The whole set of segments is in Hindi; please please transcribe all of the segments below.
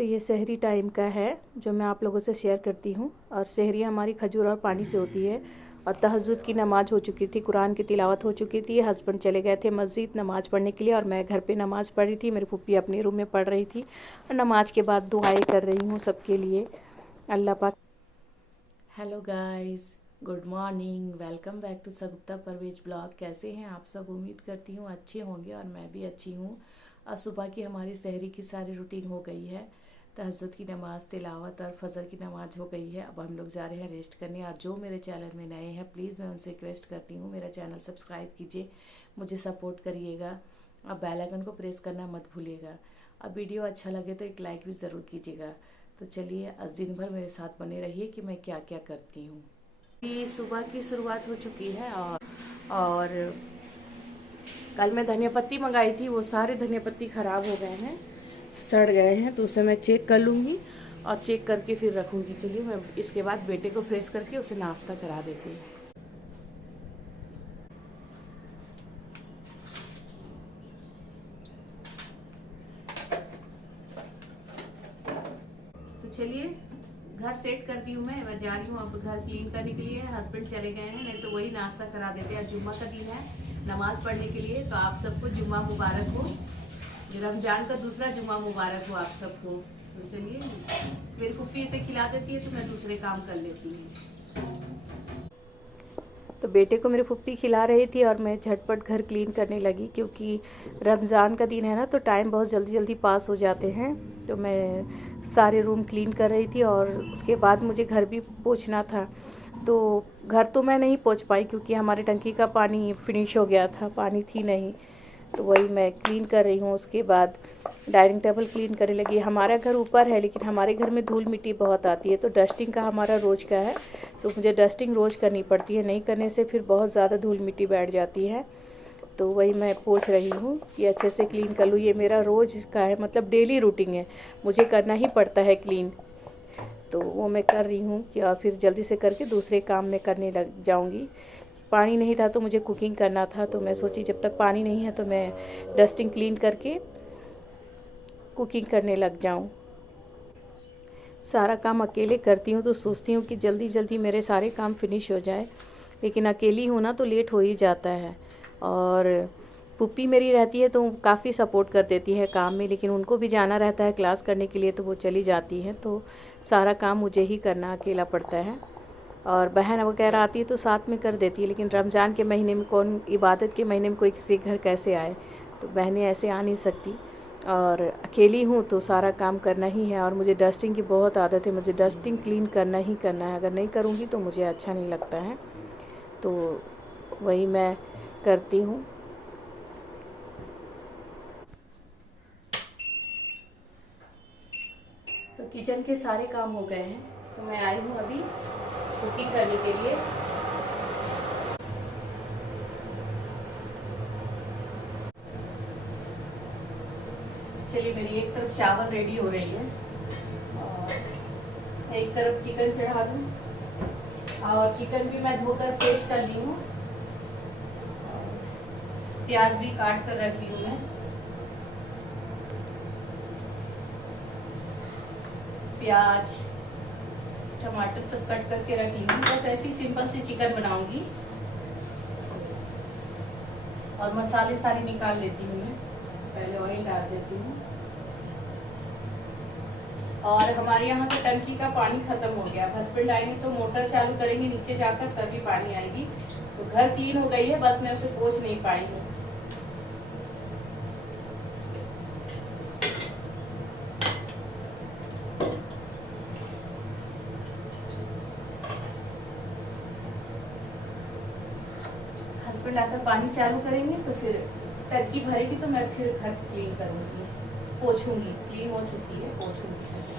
तो ये सहरी टाइम का है जो मैं आप लोगों से शेयर करती हूँ। और सहरी हमारी खजूर और पानी से होती है। और तहज्जुद की नमाज़ हो चुकी थी, कुरान की तिलावत हो चुकी थी। हस्बैंड चले गए थे मस्जिद नमाज़ पढ़ने के लिए और मैं घर पे नमाज़ पढ़ रही थी। मेरी फूफी अपने रूम में पढ़ रही थी और नमाज के बाद दुआएं कर रही हूँ सबके लिए। अल्लाह पाक। Hello guys, good morning, welcome back to Sagupta Parvez blog. कैसे हैं आप सब? उम्मीद करती हूँ अच्छे होंगे और मैं भी अच्छी हूँ। और सुबह की हमारी सहरी की सारी रूटीन हो गई है। तहज्जुद की नमाज़, तिलावत और फजर की नमाज़ हो गई है। अब हम लोग जा रहे हैं रेस्ट करने। और जो मेरे चैनल में नए हैं प्लीज़ मैं उनसे रिक्वेस्ट करती हूँ मेरा चैनल सब्सक्राइब कीजिए, मुझे सपोर्ट करिएगा। और बेल आइकन को प्रेस करना मत भूलिएगा। अब वीडियो अच्छा लगे तो एक लाइक भी ज़रूर कीजिएगा। तो चलिए आज दिन भर मेरे साथ बने रहिए कि मैं क्या क्या करती हूँ। सुबह की शुरुआत हो चुकी है और कल मैं धनिया पत्ती मंगाई थी, वो सारे धनिया पत्ती ख़राब हो गए हैं, सड़ गए हैं। तो उसे मैं चेक कर लूँगी और चेक करके फिर रखूँगी। चलिए मैं इसके बाद बेटे को फ्रेश करके उसे नाश्ता करा देती हूँ। तो चलिए घर सेट करती हूँ। मैं जा रही हूँ अब घर क्लीन करने के लिए। हस्बैंड चले गए हैं, नहीं तो वही नाश्ता करा देते हैं। जुम्मा का दिन है, नमाज़ पढ़ने के लिए। तो आप सबको जुम्मा मुबारक हो, रमज़ान का दूसरा जुम्मा मुबारक हो आप सबको। तो चलिए मेरी कुप्पी इसे खिला देती है तो मैं दूसरे काम कर लेती हूँ। तो बेटे को मेरी फुप्पी खिला रही थी और मैं झटपट घर क्लीन करने लगी, क्योंकि रमज़ान का दिन है ना, तो टाइम बहुत जल्दी जल्दी पास हो जाते हैं। तो मैं सारे रूम क्लीन कर रही थी और उसके बाद मुझे घर भी पोंछना था। तो घर तो मैं नहीं पोंछ पाई क्योंकि हमारे टंकी का पानी फिनिश हो गया था, पानी थी नहीं। तो वही मैं क्लीन कर रही हूँ। उसके बाद डाइनिंग टेबल क्लीन करने लगी। हमारा घर ऊपर है लेकिन हमारे घर में धूल मिट्टी बहुत आती है, तो डस्टिंग का हमारा रोज़ का है। तो मुझे डस्टिंग रोज़ करनी पड़ती है, नहीं करने से फिर बहुत ज़्यादा धूल मिट्टी बैठ जाती है। तो वही मैं पोंछ रही हूँ कि अच्छे से क्लीन कर लूँ। ये मेरा रोज़ का है, मतलब डेली रूटीन है, मुझे करना ही पड़ता है क्लीन। तो वो मैं कर रही हूँ कि और फिर जल्दी से करके दूसरे काम में करने लग जाऊँगी। पानी नहीं था तो मुझे कुकिंग करना था, तो मैं सोची जब तक पानी नहीं है तो मैं डस्टिंग क्लीन करके कुकिंग करने लग जाऊँ। सारा काम अकेले करती हूँ तो सोचती हूँ कि जल्दी जल्दी मेरे सारे काम फिनिश हो जाए, लेकिन अकेली हूँ ना तो लेट हो ही जाता है। और पुप्पी मेरी रहती है तो काफ़ी सपोर्ट कर देती है काम में, लेकिन उनको भी जाना रहता है क्लास करने के लिए तो वो चली जाती है। तो सारा काम मुझे ही करना अकेला पड़ता है। और बहन वगैरह आती है तो साथ में कर देती है, लेकिन रमज़ान के महीने में कौन, इबादत के महीने में कोई किसी घर कैसे आए, तो बहनें ऐसे आ नहीं सकती। और अकेली हूँ तो सारा काम करना ही है। और मुझे डस्टिंग की बहुत आदत है, मुझे डस्टिंग क्लीन करना ही करना है। अगर नहीं करूँगी तो मुझे अच्छा नहीं लगता है। तो वही मैं करती हूँ। तो किचन के सारे काम हो गए हैं, तो मैं आई हूँ अभी कुकिंग करने के लिए। चलिए मेरी एक तरफ चावल रेडी हो रही है और एक तरफ चिकन चढ़ा दूँ। और चिकन भी मैं धोकर फ्रेश कर ली हूँ। प्याज भी काट कर रखी हूँ मैं। प्याज टमाटर सब कट करके रखी हूँ। बस ऐसी सिंपल सी चिकन बनाऊंगी और मसाले सारे निकाल लेती हूँ मैं। पहले ऑयल डाल देती हूँ। और हमारे यहाँ का टंकी का पानी खत्म हो गया। हस्बैंड आएंगे तो मोटर चालू करेंगे नीचे जाकर, तभी पानी आएगी। तो घर क्लीन हो गई है, बस मैं उसे पोंछ नहीं पाई हूँ। हस्बैंड आकर पानी चालू करेंगे तो फिर टंकी भरेगी तो मैं फिर घर क्लीन करूँगी, पोंछूंगी। क्लीन हो चुकी है, पोंछूंगी।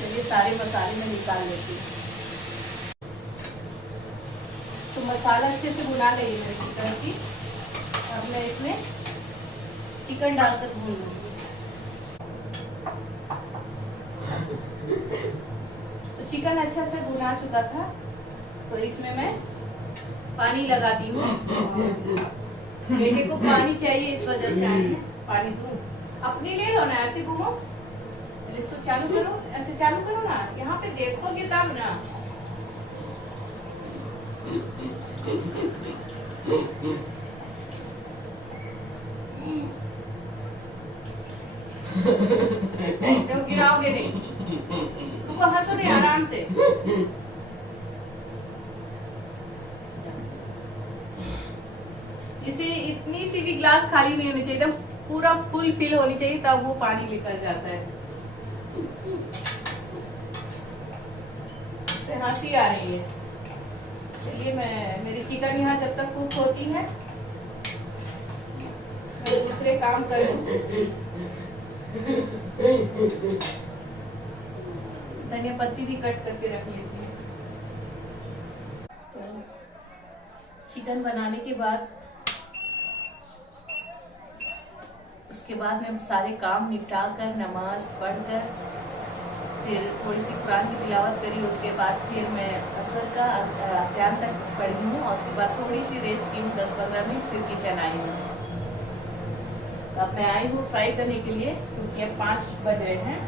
चलिए सारे मसाले मैं निकाल लेती हूँ। मसाला अच्छे से भुना गई है मेरे चिकन की। अब मैं इसमें चिकन डालकर भून लूँगी। तो चिकन अच्छा से भुना चुका था, तो इसमें मैं पानी लगाती हूँ। बेटे को पानी चाहिए, इस वजह से आए हैं। पानी दूँ? अपनी ले लो ना, ऐसे घूमो, इसको चालू करो, ऐसे चालू करो ना, यहाँ पे देखोगे तब ना। तो गिराओगे नहीं, रुको, हंसो नहीं, आराम से। इसे इतनी सी भी ग्लास खाली नहीं होनी चाहिए, एकदम पूरा फुल फिल होनी चाहिए, तब वो पानी निकल जाता है। इससे हंसी आ रही है। चलिए, मेरी चिकन यहाँ जब तक कुक होती है, मैं दूसरे काम करूँ। धनिया पत्ती भी कट करके रख लेती हूँ। तो चिकन बनाने के बाद, उसके बाद मैं सारे काम निपटा कर, नमाज पढ़कर, फिर थोड़ी सी कुरान की तिलावत करी। उसके बाद फिर मैं असर का अज़ान तक पढ़ी हूँ, और उसके बाद थोड़ी सी रेस्ट की हूँ 10-15 मिनट, फिर किचन आई हूँ। अब मैं आई हूँ फ्राई करने के लिए, क्योंकि अब 5 बज रहे हैं,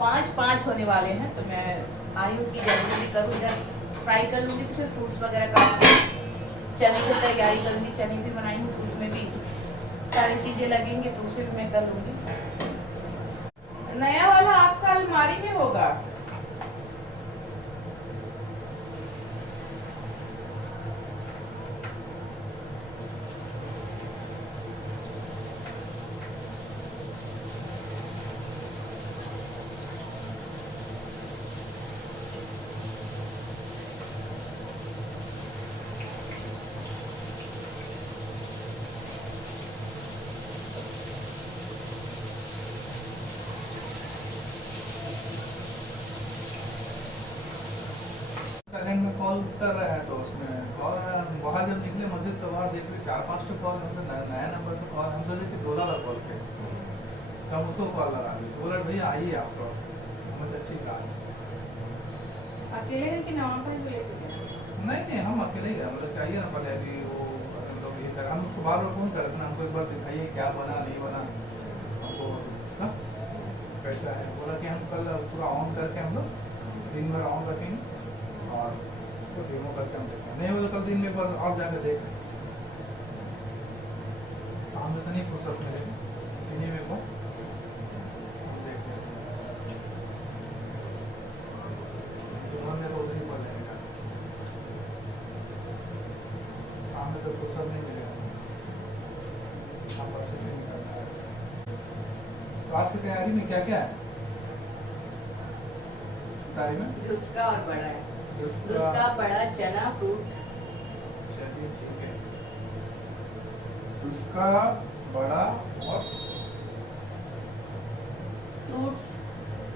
5 होने वाले हैं। तो मैं आई हूँ कि जल्दी करूँ, इधर फ्राई कर लूँगी, तो फिर फ्रूट्स वगैरह काट के चने की तैयारी करूँगी। चने भी बनाई हूँ, उसमें भी सारी चीज़ें लगेंगी, तो उसे भी मैं कर लूँगी। नया वाला आपका अलमारी में होगा। साइलेंट में कॉल कर रहा है, तो उसमें कॉल बाहर जब निकले मस्जिद तो बाहर देख रहे 4-5 तो कॉल, नया नंबर पे कॉल, हम सोचे कि डोला का कॉल पे, तो हम उसको कॉल लगा दी, बोला भैया आइए आप तो, मतलब ठीक है। अकेले कि ना पर नहीं, हम अकेले ही हैं, मतलब चाहिए ना, पता है कि वो मतलब ये कर, हम उसको बार बार फोन कर रहे थे ना, हमको एक बार दिखाइए क्या बना नहीं बना, हमको उसका कैसा है। बोला कि हम कल पूरा ऑन करके हम लोग दिन भर ऑन रखेंगे, और उसको डेमो करके हम देखें, नहीं हो तो कल दिन में एक बार और जाकर देख लें। सामने तो नहीं फुर्सत मिलेगी, इन्हीं में को हम देख लें, तो उधर ही पड़ जाएगा, सामने तो फुर्सत नहीं मिलेगा, नंबर से नहीं करना है। तो आज की तैयारी में क्या क्या है? तैयारी में उसका और बड़ा है, उसका बड़ा चना फ्रूट। चलिए ठीक है, उसका बड़ा और फ्रूट्स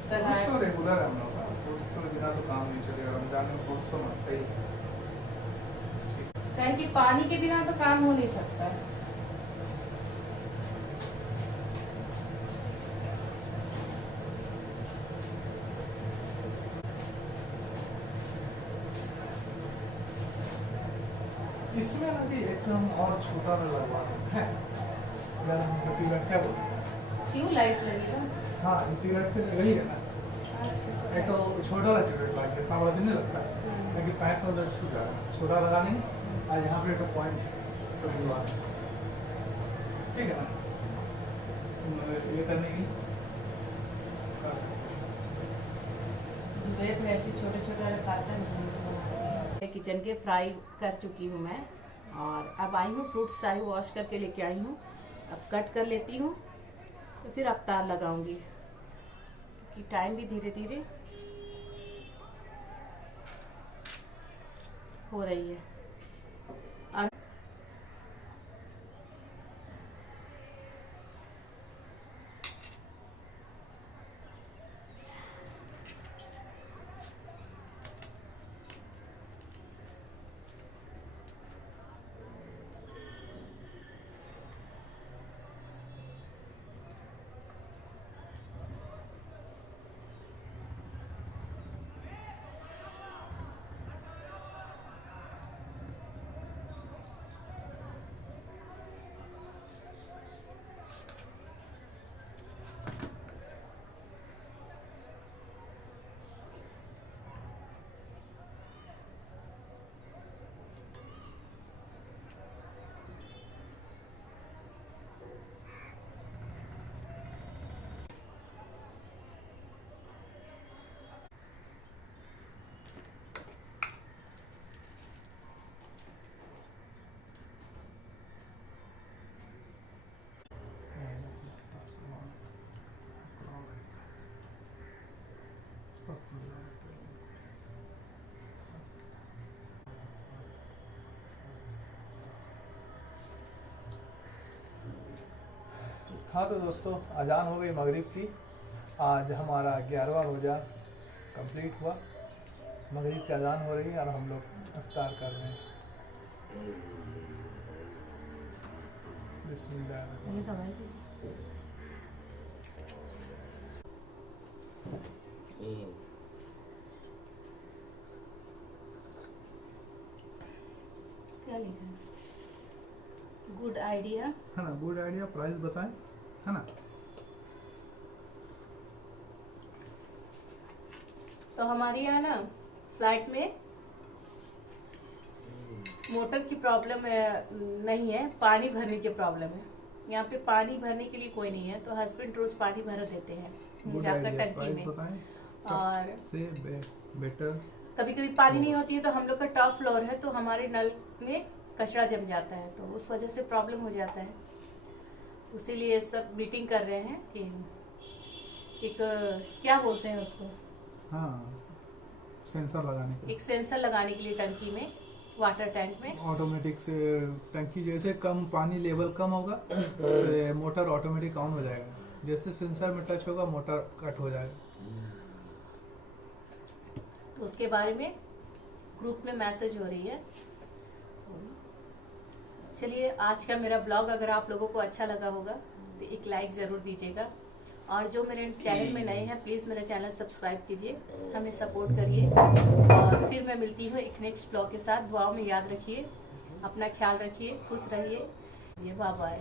फ्रूट्स तो रेगुलर है हम लोग का, फ्रूट्स तो बिना तो काम नहीं चलेगा, रमजान में फ्रूट्स तो मरते ही। कहें कि पानी के बिना तो काम हो नहीं सकता। इसमें ना कि एकदम और छोटा में लगवा देते हैं, अगर हम ट्यूबलाइट क्या बोलते हैं, क्यों लाइट लगेगा? हाँ ट्यूबलाइट पे वही है ना, एक तो छोटा वाला ट्यूबलाइट लगा के बड़ा दिन नहीं लगता है, लेकिन पैक में उधर छोटा लगा नहीं, और यहाँ पे एक पॉइंट है, ठीक है ना, ये करने की ऐसे छोटे किचन के फ्राई कर चुकी हूँ मैं, और अब आई हूँ फ्रूट्स सारे वॉश करके लेके आई हूँ। अब कट कर लेती हूँ, तो फिर अवतार लगाऊंगी, क्योंकि टाइम भी धीरे धीरे हो रही है। और हाँ तो दोस्तों, अजान हो गई मगरिब की। आज हमारा 11वां रोज़ा कंप्लीट हुआ। मगरिब की अजान हो रही है और हम लोग इफ्तार कर रहे हैं। बिस्मिल्लाह। क्या लिखा है? Good idea. है ना, गुड आइडिया। प्राइस बताएं, है ना। तो हमारे यहाँ ना फ्लैट में मोटर की प्रॉब्लम नहीं है, पानी भरने की प्रॉब्लम है। यहाँ पे पानी भरने के लिए कोई नहीं है, तो हस्बैंड रोज पानी भर देते हैं जाकर टंकी में। और से बेटर कभी कभी पानी नहीं होती है तो हम लोग का टॉप फ्लोर है, तो हमारे नल में कचरा जम जाता है, तो उस वजह से प्रॉब्लम हो जाता है। उसीलिए सब मीटिंग कर रहे हैं कि एक क्या बोलते हैं उसको, हाँ, सेंसर लगाने के लिए। एक सेंसर लगाने के लिए टंकी में, वाटर टैंक में। ऑटोमेटिक से टंकी जैसे कम पानी लेवल कम होगा तो मोटर ऑटोमेटिक ऑन हो जाएगा। जैसे सेंसर में टच होगा मोटर कट हो जाएगा। तो उसके बारे में ग्रुप में मैसेज हो रही है। चलिए, आज का मेरा ब्लॉग अगर आप लोगों को अच्छा लगा होगा तो एक लाइक ज़रूर दीजिएगा, और जो मेरे चैनल में नए हैं प्लीज़ मेरा चैनल सब्सक्राइब कीजिए, हमें सपोर्ट करिए। और फिर मैं मिलती हूँ एक नेक्स्ट ब्लॉग के साथ। दुआओं में याद रखिए, अपना ख्याल रखिए, खुश रहिए। Bye bye.